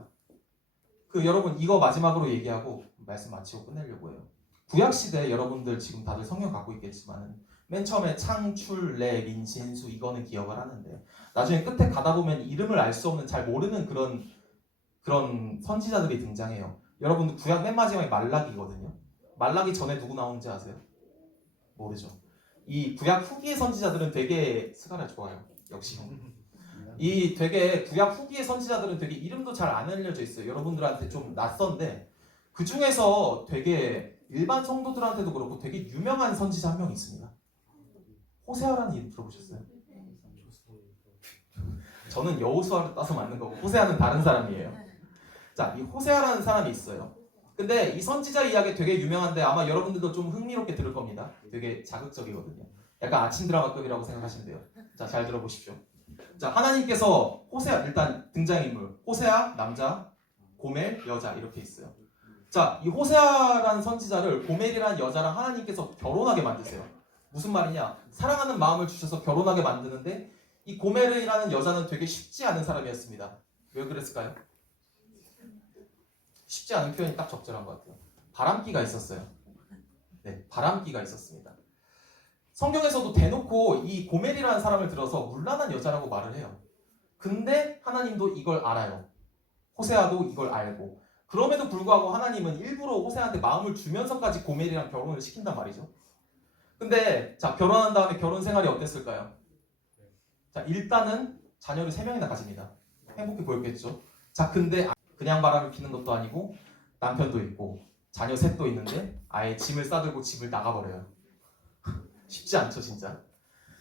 여러분 이거 마지막으로 얘기하고 말씀 마치고 끝내려고 해요. 구약시대 여러분들 지금 다들 성경 갖고 있겠지만 맨 처음에 창출, 래, 민, 진수 이거는 기억을 하는데 나중에 끝에 가다 보면 이름을 알 수 없는 잘 모르는 그런 선지자들이 등장해요. 여러분들 구약 맨 마지막에 말라기거든요. 말라기 전에 누구 나오는지 아세요? 모르죠. 이 구약 후기의 선지자들은 되게 스가랴 좋아요. 역시 이 되게 구약 후기의 선지자들은 되게 이름도 잘 안 알려져 있어요. 여러분들한테 좀 낯선데 그 중에서 되게 일반 성도들한테도 그렇고 되게 유명한 선지자 한 명 있습니다. 호세아라는 이름 들어보셨어요? 저는 여호수아를 따서 만든 거고 호세아는 다른 사람이에요. 자, 이 호세아라는 사람이 있어요. 근데 이 선지자 이야기 되게 유명한데 아마 여러분들도 좀 흥미롭게 들을 겁니다. 되게 자극적이거든요. 약간 아침 드라마급이라고 생각하시면 돼요. 자, 잘 들어보십시오. 자, 하나님께서 호세아 일단 등장인물 호세아 남자, 고멜 여자 이렇게 있어요. 자, 이 호세아라는 선지자를 고멜이라는 여자랑 하나님께서 결혼하게 만드세요. 무슨 말이냐? 사랑하는 마음을 주셔서 결혼하게 만드는데 이 고멜이라는 여자는 되게 쉽지 않은 사람이었습니다. 왜 그랬을까요? 쉽지 않은 표현이 딱 적절한 것 같아요. 바람기가 있었어요. 네, 바람기가 있었습니다. 성경에서도 대놓고 이 고멜이라는 사람을 들어서 문란한 여자라고 말을 해요. 근데 하나님도 이걸 알아요. 호세아도 이걸 알고. 그럼에도 불구하고 하나님은 일부러 호세아한테 마음을 주면서까지 고멜이랑 결혼을 시킨단 말이죠. 근데 자, 결혼한 다음에 결혼 생활이 어땠을까요? 자, 일단은 자녀를 3명이나 가집니다. 행복해 보였겠죠. 자, 근데 그냥 바람을 피는 것도 아니고 남편도 있고 자녀 셋도 있는데 아예 짐을 싸들고 집을 나가버려요. 쉽지 않죠 진짜.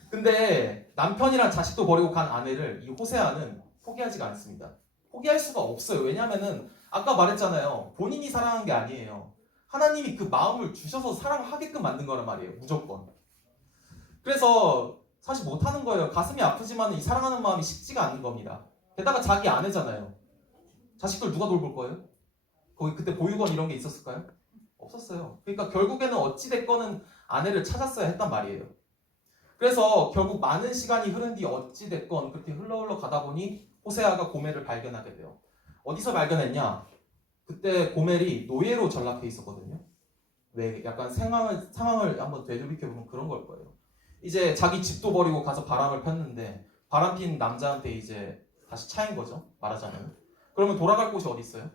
근데 남편이랑 자식도 버리고 간 아내를 이 호세아는 포기하지가 않습니다. 포기할 수가 없어요. 왜냐면은 아까 말했잖아요. 본인이 사랑한 게 아니에요. 하나님이 그 마음을 주셔서 사랑하게끔 만든 거란 말이에요. 무조건. 그래서 사실 못하는 거예요. 가슴이 아프지만 이 사랑하는 마음이 쉽지가 않는 겁니다. 게다가 자기 아내잖아요. 자식들 누가 돌볼 거예요? 거기 그때 보육원 이런 게 있었을까요? 없었어요. 그러니까 결국에는 어찌 됐건은 아내를 찾았어야 했단 말이에요. 그래서 결국 많은 시간이 흐른 뒤 어찌 됐건 그렇게 흘러 가다 보니 호세아가 고멜을 발견하게 돼요. 어디서 발견했냐? 그때 고멜이 노예로 전락해 있었거든요. 왜? 약간 상황을 한번 되돌이켜보면 그런 걸 거예요. 이제 자기 집도 버리고 가서 바람을 폈는데 바람 핀 남자한테 이제 다시 차인 거죠. 말하자면. 그러면 돌아갈 곳이 어디 있어요?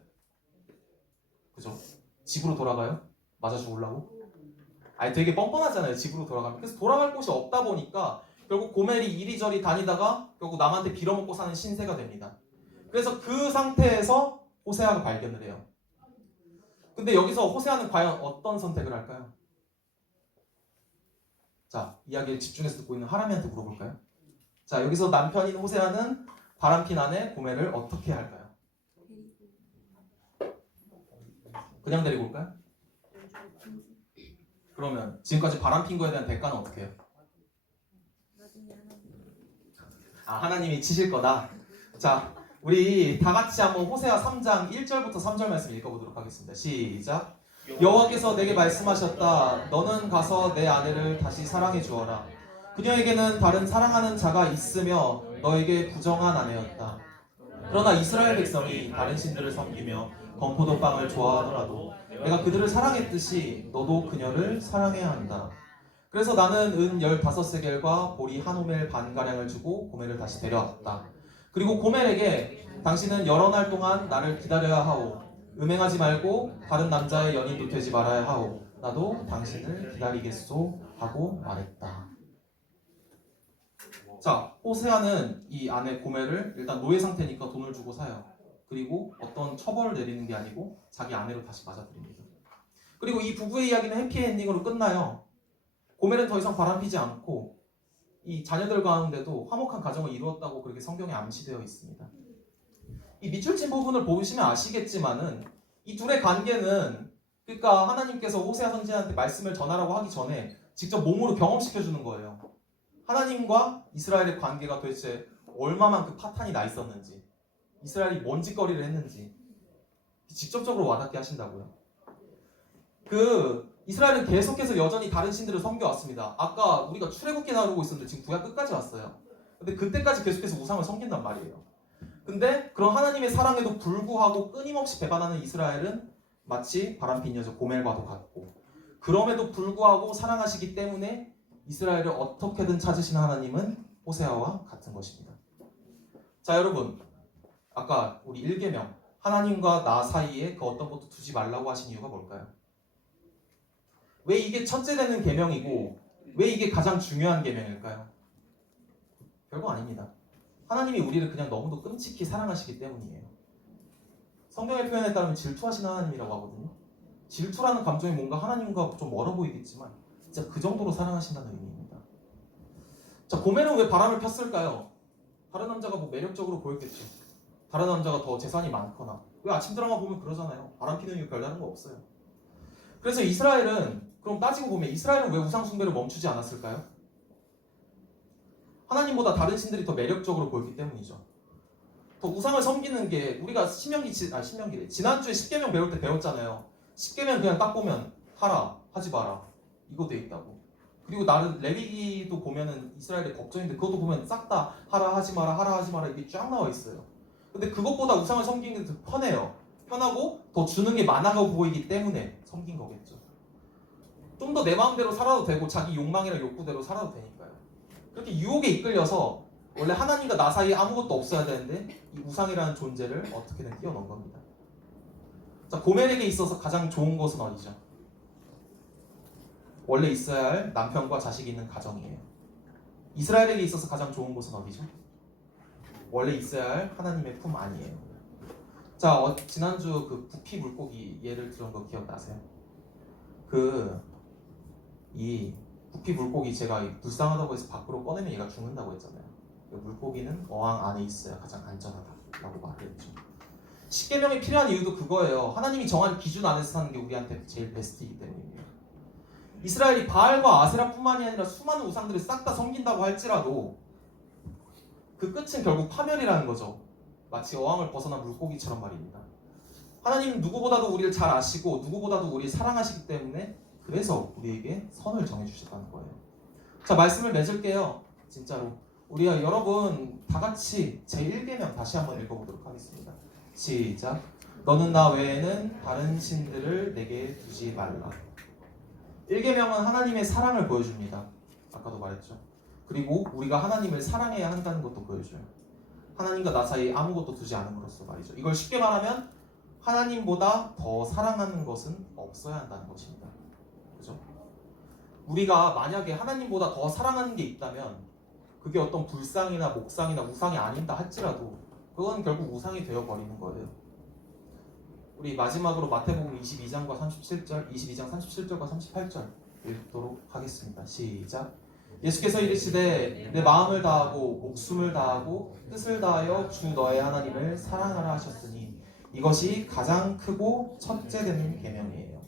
그죠? 집으로 돌아가요? 맞아 죽으려고? 아니 되게 뻔뻔하잖아요. 집으로 돌아가면. 그래서 돌아갈 곳이 없다 보니까 결국 고멜이 이리저리 다니다가 결국 남한테 빌어먹고 사는 신세가 됩니다. 그래서 그 상태에서 호세아가 발견을 해요. 근데 여기서 호세아는 과연 어떤 선택을 할까요? 자, 이야기를 집중해서 듣고 있는 하람이한테 물어볼까요? 자, 여기서 남편인 호세아는 바람핀 아내 고멜을 어떻게 할까요? 그냥 데리고 올까요? 그러면 지금까지 바람핀 거에 대한 대가는 어떻게 해요? 하나님이 치실 거다. 자, 우리 다 같이 한번 호세아 3장 1절부터 3절 말씀 읽어보도록 하겠습니다. 시작. 여호와께서 내게 말씀하셨다. 너는 가서 내 아내를 다시 사랑해 주어라. 그녀에게는 다른 사랑하는 자가 있으며 너에게 부정한 아내였다. 그러나 이스라엘 백성이 다른 신들을 섬기며 건포도빵을 좋아하더라도 내가 그들을 사랑했듯이 너도 그녀를 사랑해야 한다. 그래서 나는 은 15세겔과 보리 한 호멜 반가량을 주고 고멜을 다시 데려왔다. 그리고 고멜에게 당신은 여러 날 동안 나를 기다려야 하오. 음행하지 말고 다른 남자의 연인도 되지 말아야 하오. 나도 당신을 기다리겠소 하고 말했다. 자, 호세아는 이 아내 고멜을 일단 노예 상태니까 돈을 주고 사요. 그리고 어떤 처벌을 내리는 게 아니고 자기 아내로 다시 맞아들입니다. 그리고 이 부부의 이야기는 해피엔딩으로 끝나요. 고멜은 더 이상 바람피지 않고 이 자녀들 가운데도 화목한 가정을 이루었다고 그렇게 성경에 암시되어 있습니다. 이 밑줄 친 부분을 보시면 아시겠지만은 이 둘의 관계는 그러니까 하나님께서 호세아 선지자한테 말씀을 전하라고 하기 전에 직접 몸으로 경험시켜 주는 거예요. 하나님과 이스라엘의 관계가 도대체 얼마만큼 파탄이 나 있었는지, 이스라엘이 뭔 짓거리를 했는지 직접적으로 와닿게 하신다고요. 이스라엘은 계속해서 여전히 다른 신들을 섬겨왔습니다. 아까 우리가 출애굽기 다루고 있었는데 지금 구약 끝까지 왔어요. 근데 그때까지 계속해서 우상을 섬긴단 말이에요. 근데 그런 하나님의 사랑에도 불구하고 끊임없이 배반하는 이스라엘은 마치 바람핀 여자 고멜과도 같고, 그럼에도 불구하고 사랑하시기 때문에 이스라엘을 어떻게든 찾으시는 하나님은 호세아와 같은 것입니다. 자, 여러분, 아까 우리 1계명 하나님과 나 사이에 그 어떤 것도 두지 말라고 하신 이유가 뭘까요? 왜 이게 첫째 되는 계명이고 왜 이게 가장 중요한 계명일까요? 별거 아닙니다. 하나님이 우리를 그냥 너무도 끔찍히 사랑하시기 때문이에요. 성경의 표현에 따르면 질투하시는 하나님이라고 하거든요. 질투라는 감정이 뭔가 하나님과 좀 멀어 보이겠지만 진짜 그 정도로 사랑하신다는 의미입니다. 자, 고멜은 왜 바람을 폈을까요? 다른 남자가 뭐 매력적으로 보였겠죠. 다른 남자가 더 재산이 많거나. 왜 아침 드라마 보면 그러잖아요. 바람 피는 이유 별다른 거 없어요. 그래서 이스라엘은, 그럼 따지고 보면 이스라엘은 왜 우상 숭배를 멈추지 않았을까요? 하나님보다 다른 신들이 더 매력적으로 보였기 때문이죠. 더 우상을 섬기는 게 우리가 지난주에 10계명 배울 때 배웠잖아요. 10계명 그냥 딱 보면 하라, 하지 마라 이거 돼 있다고. 그리고 나는 레위기도 보면은 이스라엘의 법정인데 그것도 보면 싹 다 하라 하지 마라 이게 쫙 나와 있어요. 근데 그것보다 우상을 섬기는 게 더 편해요. 편하고 더 주는 게 많아가 보이기 때문에 섬긴 거겠죠. 좀 더 내 마음대로 살아도 되고 자기 욕망이나 욕구대로 살아도 되니까요. 그렇게 유혹에 이끌려서 원래 하나님과 나 사이에 아무것도 없어야 되는데 이 우상이라는 존재를 어떻게든 끼워넣은 겁니다. 자, 고멜에게 있어서 가장 좋은 것은 어디죠? 원래 있어야 할 남편과 자식이 있는 가정이에요. 이스라엘에게 있어서 가장 좋은 곳은 어디죠? 원래 있어야 할 하나님의 품 안이에요. 자, 지난주 그 부피 물고기 예를 들은 거 기억나세요? 이 부피 물고기 제가 불쌍하다고 해서 밖으로 꺼내면 얘가 죽는다고 했잖아요. 물고기는 어항 안에 있어야 가장 안전하다라고 말을 했죠. 십계명이 필요한 이유도 그거예요. 하나님이 정한 기준 안에서 사는 게 우리한테 제일 베스트이기 때문입니다. 이스라엘이 바알과 아세라뿐만이 아니라 수많은 우상들을 싹 다 섬긴다고 할지라도 그 끝은 결국 파멸이라는 거죠. 마치 어항을 벗어난 물고기처럼 말입니다. 하나님 누구보다도 우리를 잘 아시고 누구보다도 우리를 사랑하시기 때문에 그래서 우리에게 선을 정해주셨다는 거예요. 자, 말씀을 맺을게요. 진짜로 우리가 여러분 다 같이 제1계명 다시 한번 읽어보도록 하겠습니다. 시작. 너는 나 외에는 다른 신들을 내게 두지 말라. 1계명은 하나님의 사랑을 보여줍니다. 아까도 말했죠. 그리고 우리가 하나님을 사랑해야 한다는 것도 보여줘요. 하나님과 나 사이에 아무것도 두지 않음으로써 말이죠. 이걸 쉽게 말하면 하나님보다 더 사랑하는 것은 없어야 한다는 것입니다. 그죠? 우리가 만약에 하나님보다 더 사랑하는 게 있다면 그게 어떤 불상이나 목상이나 우상이 아닌다 할지라도 그건 결국 우상이 되어버리는 거예요. 우리 마지막으로 마태복음 22장과 37절, 22장 37절과 38절 읽도록 하겠습니다. 시작. 예수께서 이르시되 내 마음을 다하고 목숨을 다하고 뜻을 다하여 주 너의 하나님을 사랑하라 하셨으니 이것이 가장 크고 첫째 되는 계명이에요.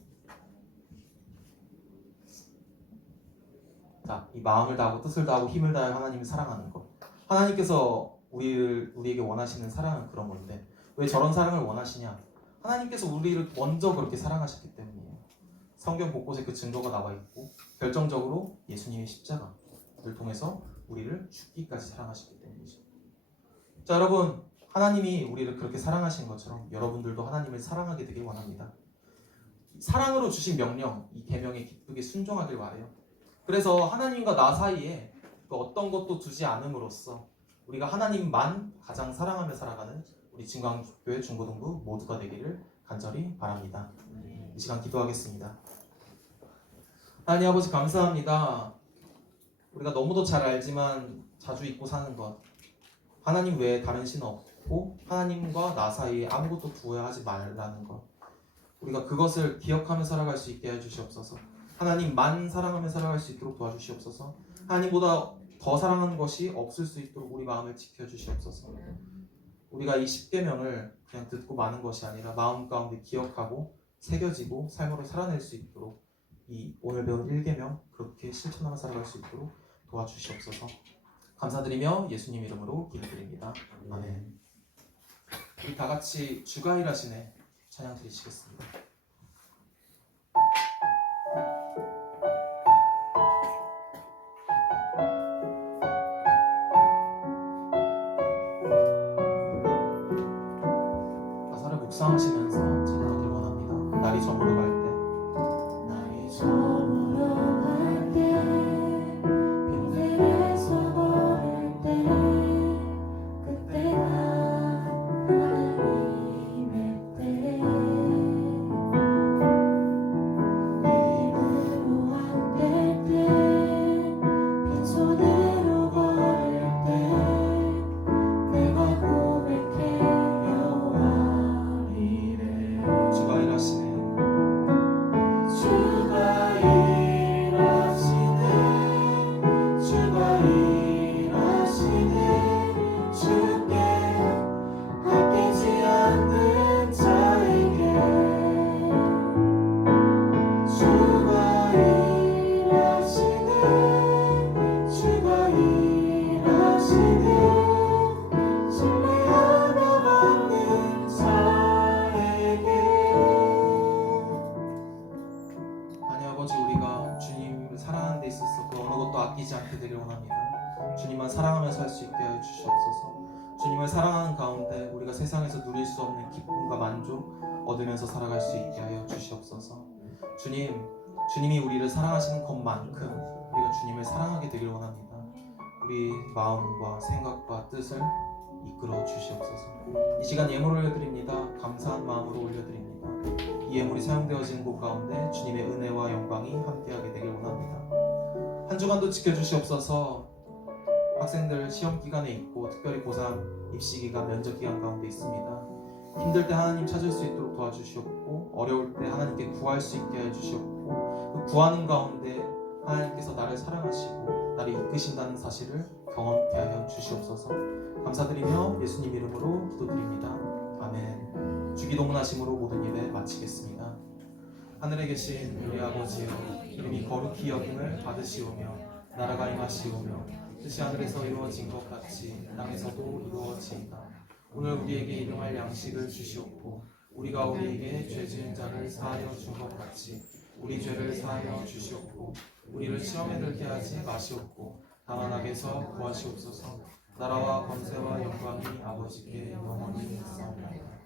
자, 이 마음을 다하고 뜻을 다하고 힘을 다하여 하나님을 사랑하는 것. 하나님께서 우리에게 원하시는 사랑은 그런 건데 왜 저런 사랑을 원하시냐? 하나님께서 우리를 먼저 그렇게 사랑하셨기 때문이에요. 성경 곳곳에 그 증거가 나와 있고 결정적으로 예수님의 십자가를 통해서 우리를 죽기까지 사랑하셨기 때문이죠. 자, 여러분, 하나님이 우리를 그렇게 사랑하신 것처럼 여러분들도 하나님을 사랑하게 되길 원합니다. 사랑으로 주신 명령, 이 계명에 기쁘게 순종하길 바라요. 그래서 하나님과 나 사이에 그 어떤 것도 두지 않음으로써 우리가 하나님만 가장 사랑하며 살아가는 우리 진광교회 중고등부 모두가 되기를 간절히 바랍니다. 이 시간 기도하겠습니다. 하나님 아버지 감사합니다. 우리가 너무도 잘 알지만 자주 잊고 사는 것, 하나님 외에 다른 신 없고 하나님과 나 사이에 아무것도 두어야 하지 말라는 것, 우리가 그것을 기억하며 살아갈 수 있게 해주시옵소서. 하나님만 사랑하며 살아갈 수 있도록 도와주시옵소서. 하나님보다 더 사랑하는 것이 없을 수 있도록 우리 마음을 지켜주시옵소서. 우리가 이 10계명을 그냥 듣고 마는 것이 아니라 마음 가운데 기억하고 새겨지고 삶으로 살아낼 수 있도록 이 오늘 배운 1계명 그렇게 실천하며 살아갈 수 있도록 도와주시옵소서. 감사드리며 예수님 이름으로 기도드립니다. 아멘. 우리 다 같이 주가 일하시네 찬양 드리시겠습니다. 가사를 묵상하시면서 찬양하길 원합니다. 날이 저물어 갈 때, 날이 저물어 갈 때, 빈들에서 걸을 때, 그때가 하나님의 때, 입으로 안 될 때, 빈손으로 걸을 때, 내가 고백해 여호와이래. 주가 일하시네. 주가 일하시네, 주가 일하시네, 주께 아끼지 않는 자에게. 주가 일하시네, 주가 일하시네, 신뢰하며 받는 자에게. 하나님 아버지, 우리가 주님을 사랑하는 데 있어서 그 어느 것도 아끼지 않게 되길 원합니다. 주님만 사랑하며 살 수 있게 하여 주시옵소서. 주님을 사랑하는 가운데 우리가 세상에서 누릴 수 없는 기쁨과 만족 얻으면서 살아갈 수 있게 하여 주시옵소서. 주님이 우리를 사랑하시는 것만큼 우리가 주님을 사랑하게 되길 원합니다. 우리 마음과 생각과 뜻을 이끌어 주시옵소서. 이 시간 예물을 올려드립니다. 감사한 마음으로 올려드립니다. 이 예물이 사용되어지는 곳 가운데 주님의 은혜와 영광이 함께하게 되길 원합니다. 한 주간도 지켜주시옵소서. 학생들 시험 기간에 있고 특별히 고3 입시 기간, 면접 기간 가운데 있습니다. 힘들 때 하나님 찾을 수 있도록 도와주시옵고 어려울 때 하나님께 구할 수 있게 해주시옵고 그 구하는 가운데 하나님께서 나를 사랑하시고 나를 이끄신다는 사실을 경험케 하여 주시옵소서. 감사드리며 예수님 이름으로 기도드립니다. 아멘. 주기도문하심으로 모든 예배 마치겠습니다. 하늘에 계신 우리 아버지여, 이름이 거룩히 여김을 받으시오며 나라가 임하시오며 뜻이 하늘에서 이루어진 것 같이 땅에서도 이루어지이다. 오늘 우리에게 일용할 양식을 주시옵고 우리가 우리에게 죄 지은 자를 사하여 준 것 같이 우리 죄를 사하여 주시옵고 우리를 시험에 들게 하지 마시옵고 다만 악에서 구하시옵소서. 나라와 권세와 영광이 아버지께 영원히 있사옵나이다.